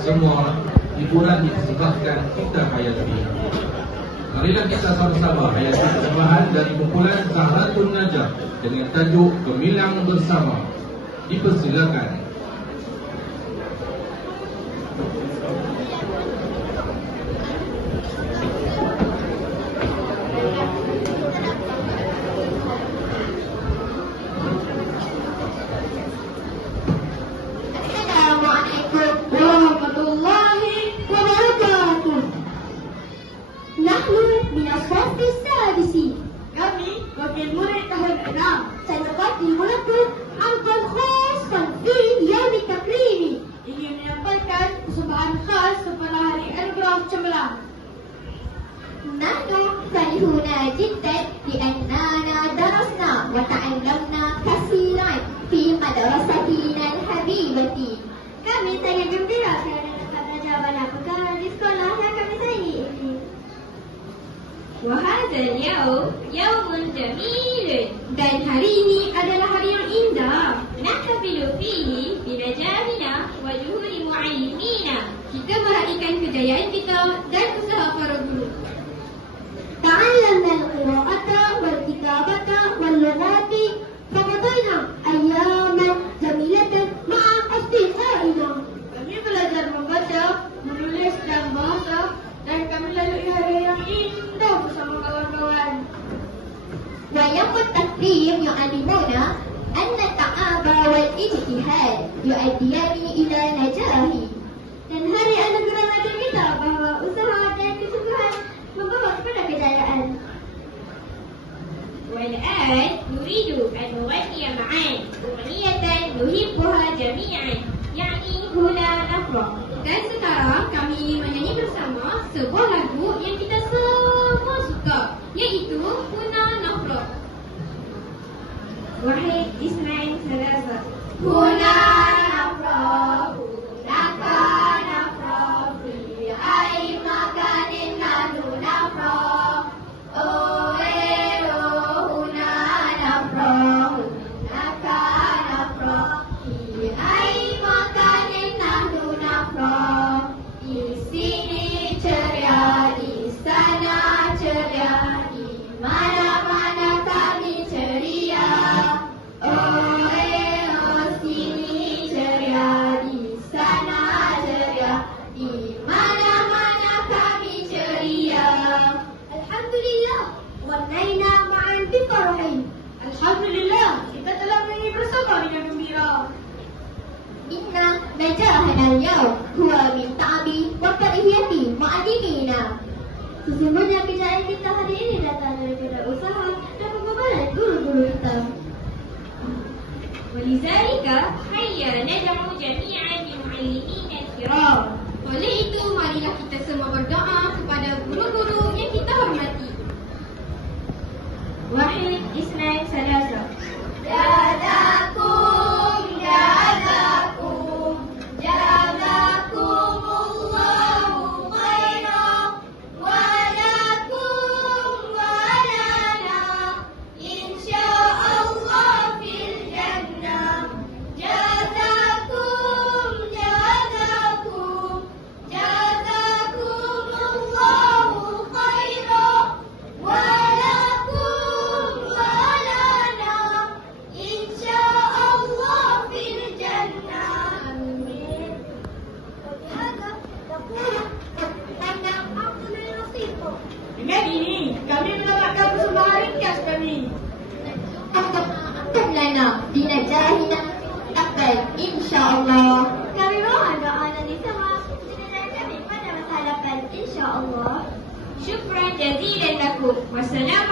semua hiburan disebabkan kita hayati. Marilah kita sama-sama hayati persembahan dari kumpulan Zahratun Najah dengan tajuk Gemilang Bersama. Dipersilakan. Dan hari ini adalah hari yang indah. Nahtafilu fihi binajahina wa juhudi muallimina. Kita meraihkan kejayaan kita dan usaha para guru. تعلمنا القراءة والكتابة واللغات فقضينا أياما جميلة مع أصدقائنا. Kami belajar membaca, menulis dan bahasa, dan kami lalui hari yang indah bersama kawan-kawan. ويوم التقدير يعلمنا أن التعاون والاجتهاد يؤديان إلى نجاح. Dan hari anugerah mengajar kita bahawa usaha dan kesungguhan membawa kepada kejayaan. والآن نريد أن نغني معا أغنية نحبها جميعا يعني هنا نفرح. Dan sekarang kami ingin menyanyi bersama sebuah lagu yang kita semua suka, iaitu Huna Nafrah. واحد اثنين ثلاثة. هنا نفرح هناك نفرح في أي مكان نحن نفرح. هنا نفرح هناك نفرح في أي مكان نحن نفرح. Di sini ceria, di sana ceria, di mana-mana kami ceria. Oh sini ceria, di sana ceria, di mana-mana kami ceria. Alhamdulillah, warnaina ma'an bifarahin. Alhamdulillah, kita telah menyanyi bersama dengan gembira. Inna najahana al-yawm huwa min ta'bi wa farihiyati ma'alimina. Sesungguhnya kejayaan kita hari ini datang daripada usaha dan pengorbanan guru-guru kita. ولذلك هيا ندعو جميعا للمعلمين الكرام. Oleh itu, marilah kita semua berdoa kepada guru-guru yang kita hormati. واحد اثنين ثلاثة. جزاكم جزاكم جزاكم الله خيرا ولكم ولنا إن شاء الله في الجنة. جزاكم جزاكم جزاكم الله خيرا ولكم ولنا إن شاء الله في الجنة. آمين. Hada yaqulu anna a'tuna nasifa. Dengan ini, kami menamatkan persembahan ringkas kami. Akan lana binajahina taqbal insyaallah. Kami mohon doa dan diterima dengan kami pada masa hadapan insya-Allah. Syukran jazilan lakum. Wassalamu